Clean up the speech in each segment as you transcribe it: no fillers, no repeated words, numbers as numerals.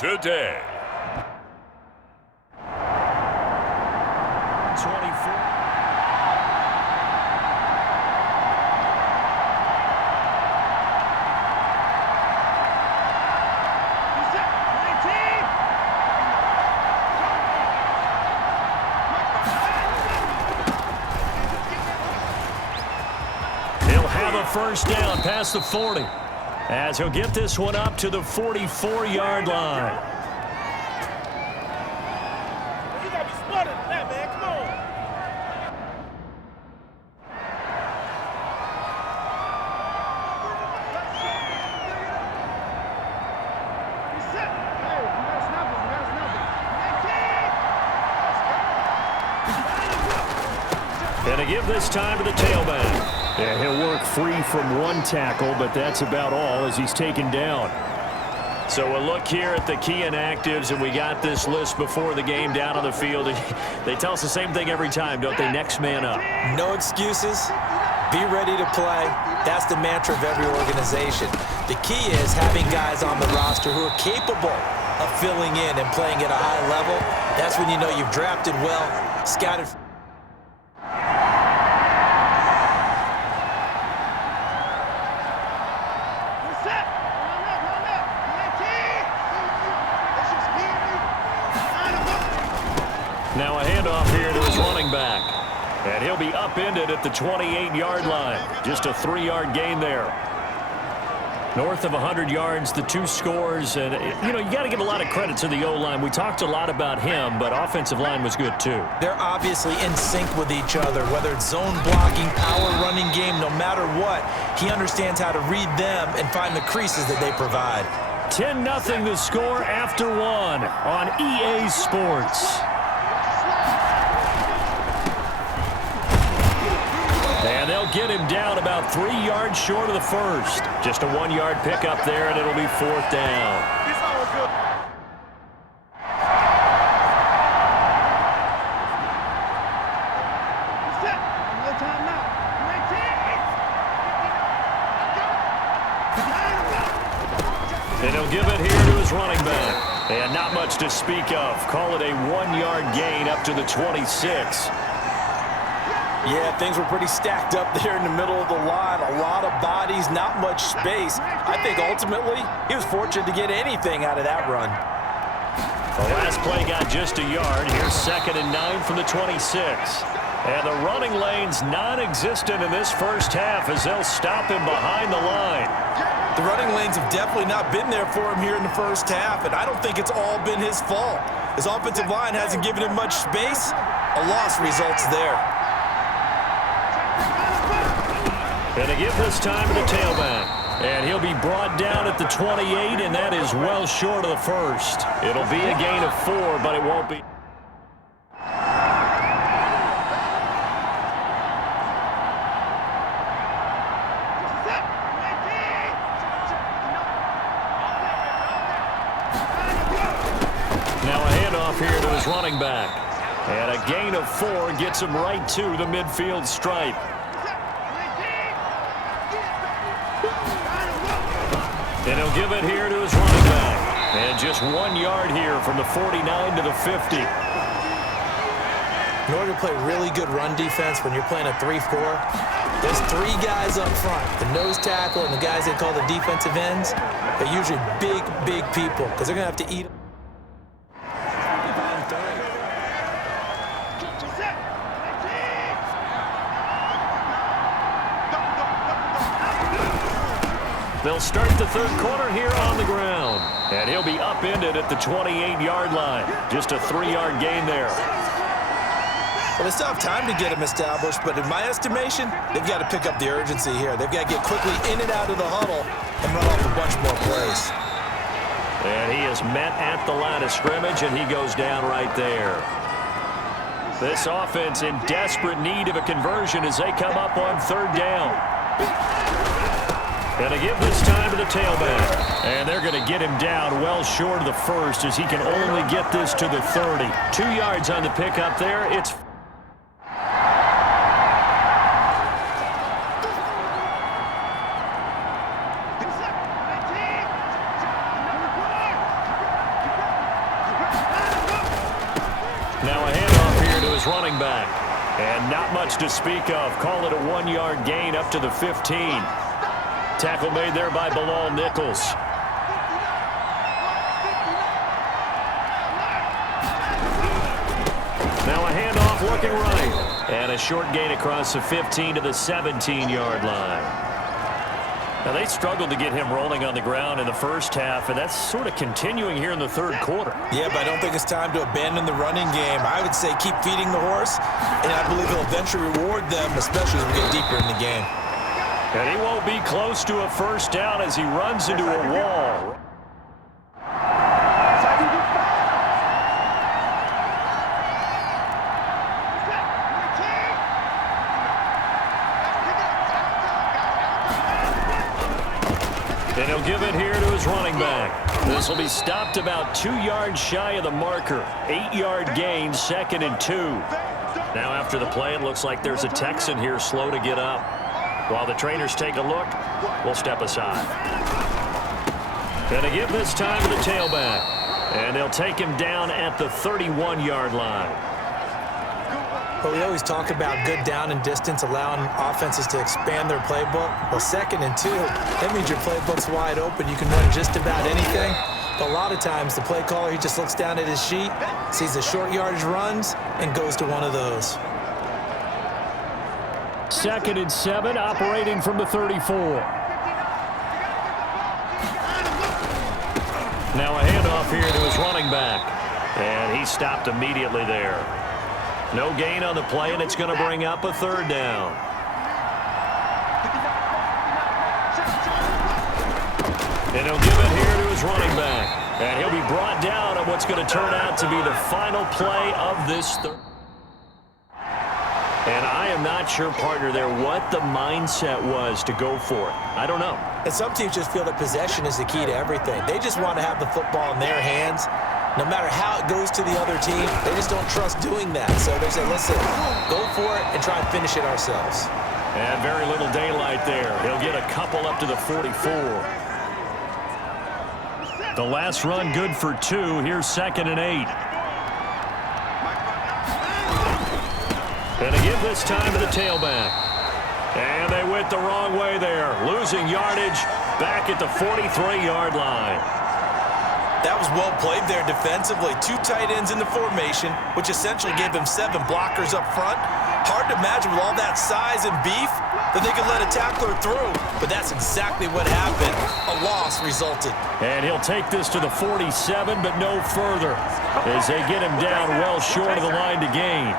today. 24. He'll have a first down past the 40 as he'll get this one up to the 44-yard line. You gotta be smarter than that, man. Come on. And to give this time to the tailback. Yeah, he'll work free from one tackle, but that's about all as he's taken down. So we'll look here at the key inactives, and we got this list before the game down on the field. They tell us the same thing every time, don't they? Next man up. No excuses. Be ready to play. That's the mantra of every organization. The key is having guys on the roster who are capable of filling in and playing at a high level. That's when you know you've drafted well, scouted. Now a handoff here to his running back. And he'll be upended at the 28-yard line. Just a 3-yard gain there. North of 100 yards, the 2 scores. And, you know, you got to give a lot of credit to the O-line. We talked a lot about him, but offensive line was good too. They're obviously in sync with each other, whether it's zone blocking, power running game, no matter what. He understands how to read them and find the creases that they provide. 10-0 the score after 1 on EA Sports. And they'll get him down about 3 yards short of the first. Just a 1-yard pickup there, and it'll be 4th down. It's all good. And he'll give it here to his running back. And not much to speak of. Call it a 1-yard gain up to the 26. Yeah, things were pretty stacked up there in the middle of the line. A lot of bodies, not much space. I think ultimately he was fortunate to get anything out of that run. The last play got just a yard. Here's 2nd and 9 from the 26. And the running lane's non-existent in this first half as they'll stop him behind the line. The running lanes have definitely not been there for him here in the first half, and I don't think it's all been his fault. His offensive line hasn't given him much space. A loss results there. And to give this time to the tailback. And he'll be brought down at the 28, and that is well short of the first. It'll be a gain of 4, but it won't be. Now a handoff here to his running back. And a gain of 4 gets him right to the midfield stripe. And he'll give it here to his running back. And just 1 yard here from the 49 to the 50. In order to play really good run defense when you're playing a 3-4, there's 3 guys up front, the nose tackle and the guys they call the defensive ends. They're usually big, big people because they're going to have to eat. They'll start the 3rd quarter here on the ground. And he'll be upended at the 28-yard line. Just a 3-yard gain there. Well, they still have time to get him established, but in my estimation, they've got to pick up the urgency here. They've got to get quickly in and out of the huddle and run off a bunch more plays. And he is met at the line of scrimmage, and he goes down right there. This offense in desperate need of a conversion as they come up on 3rd down. And to give this time to the tailback. And they're going to get him down well short of the first as he can only get this to the 30. 2 yards on the pickup there. It's Now a handoff here to his running back. And not much to speak of. Call it a 1-yard gain up to the 15. Tackle made there by Bilal Nichols. Now a handoff looking right. And a short gain across the 15 to the 17-yard line. Now, they struggled to get him rolling on the ground in the first half, and that's sort of continuing here in the third quarter. Yeah, but I don't think it's time to abandon the running game. I would say keep feeding the horse, and I believe he'll eventually reward them, especially as we get deeper in the game. And he won't be close to a first down as he runs into a wall. And he'll give it here to his running back. This will be stopped about 2 yards shy of the marker. 8-yard gain, 2nd and 2. Now after the play, it looks like there's a Texan here slow to get up. While the trainers take a look, we'll step aside. And to give this time to the tailback. And they'll take him down at the 31-yard line. But we always talk about good down and distance, allowing offenses to expand their playbook. Well, 2nd and 2, that means your playbook's wide open. You can run just about anything. But a lot of times, the play caller, he just looks down at his sheet, sees the short yardage runs, and goes to one of those. 2nd and 7, operating from the 34. Now a handoff here to his running back. And he stopped immediately there. No gain on the play, and it's going to bring up a 3rd down. And he'll give it here to his running back. And he'll be brought down on what's going to turn out to be the final play of this third. And I am not sure, partner, there what the mindset was to go for it. I don't know. And some teams just feel that possession is the key to everything. They just want to have the football in their hands. No matter how it goes to the other team, they just don't trust doing that. So they say, listen, go for it and try and finish it ourselves. And very little daylight there. He'll get a couple up to the 44. The last run good for 2. Here's 2nd and 8. And again this time to the tailback. And they went the wrong way there. Losing yardage back at the 43-yard line. That was well played there defensively. 2 tight ends in the formation, which essentially gave them 7 blockers up front. Hard to imagine with all that size and beef that they could let a tackler through. But that's exactly what happened. A loss resulted. And he'll take this to the 47, but no further as they get him down well short of the line to gain.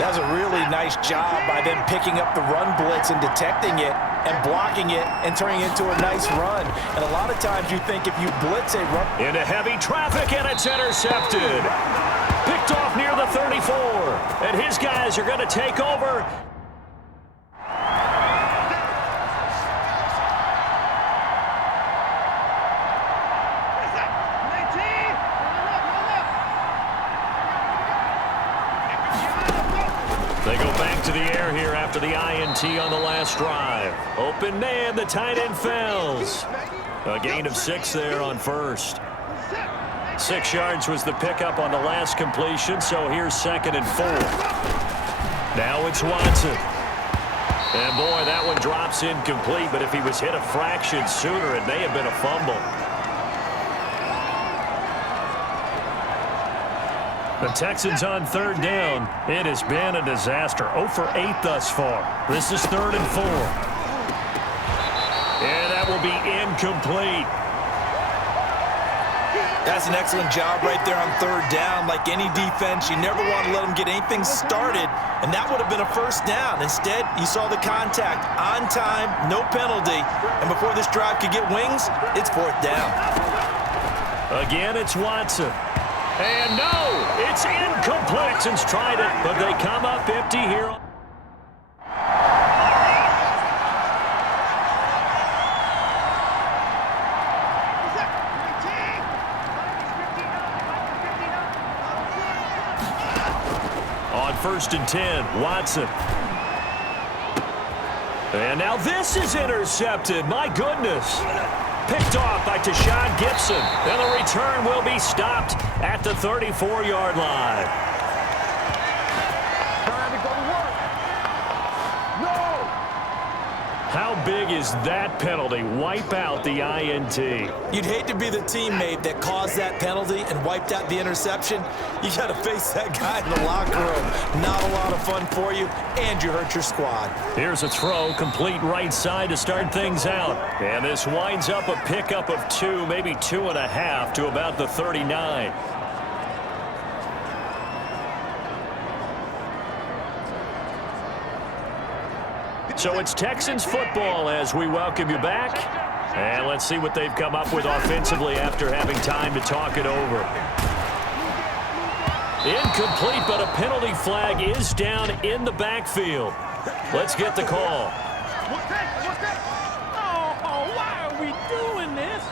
That was a really nice job by them picking up the run blitz and detecting it and blocking it and turning it into a nice run. And a lot of times you think if you blitz a run... Into heavy traffic, and it's intercepted. Picked off near the 34. And his guys are going to take over. They go back to the air here after the INT on the last drive. Open man, the tight end fails. A gain of 6 there on first. 6 yards was the pickup on the last completion, so here's 2nd and 4. Now it's Watson. And boy, that one drops incomplete, but if he was hit a fraction sooner, it may have been a fumble. The Texans on 3rd down. It has been a disaster. 0 for 8 thus far. This is 3rd and 4. And that will be incomplete. That's an excellent job right there on 3rd down. Like any defense, you never want to let them get anything started, and that would have been a first down. Instead, you saw the contact on time, no penalty, and before this drive could get wings, it's 4th down. Again, it's Watson. And no, it's incomplete. Texans tried it, but they come up empty here. On 1st and 10, Watson. And now this is intercepted. My goodness. picked off by Tashawn Gibson. And the return will be stopped at the 34-yard line. Trying to go to work. No! How big is that penalty? Wipe out the INT. You'd hate to be the teammate that caused that penalty and wiped out the interception. You got to face that guy in the locker room. Not a lot of fun for you, and you hurt your squad. Here's a throw, complete right side to start things out. And this winds up a pickup of 2, maybe 2.5 to about the 39. So it's Texans football as we welcome you back. And let's see what they've come up with offensively after having time to talk it over. Incomplete, but a penalty flag is down in the backfield. Let's get the call. What's that? Oh, why are we doing this?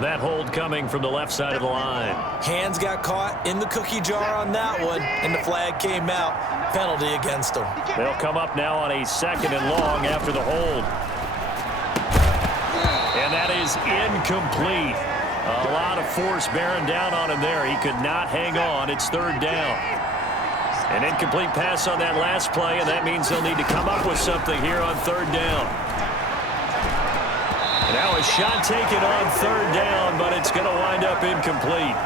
That hold coming from the left side of the line. Hands got caught in the cookie jar on that one, and the flag came out. Penalty against them. They'll come up now on a 2nd and long after the hold. And that is incomplete. A lot of force bearing down on him there. He could not hang on. It's 3rd down. An incomplete pass on that last play, and that means they'll need to come up with something here on 3rd down. Now a shot taken on 3rd down, but it's going to wind up incomplete.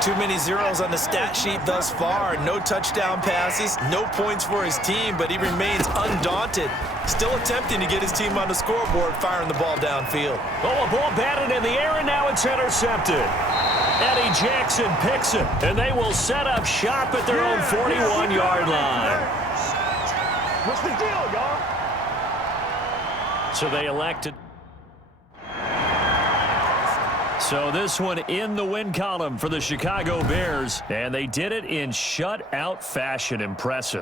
Too many zeros on the stat sheet thus far. No touchdown passes, no points for his team, but he remains undaunted. Still attempting to get his team on the scoreboard, firing the ball downfield. Oh, a ball batted in the air, and now it's intercepted. Eddie Jackson picks it, and they will set up shop at their own 41-yard line. What's the deal, y'all? So they elected. So this one in the win column for the Chicago Bears, and they did it in shutout fashion. Impressive.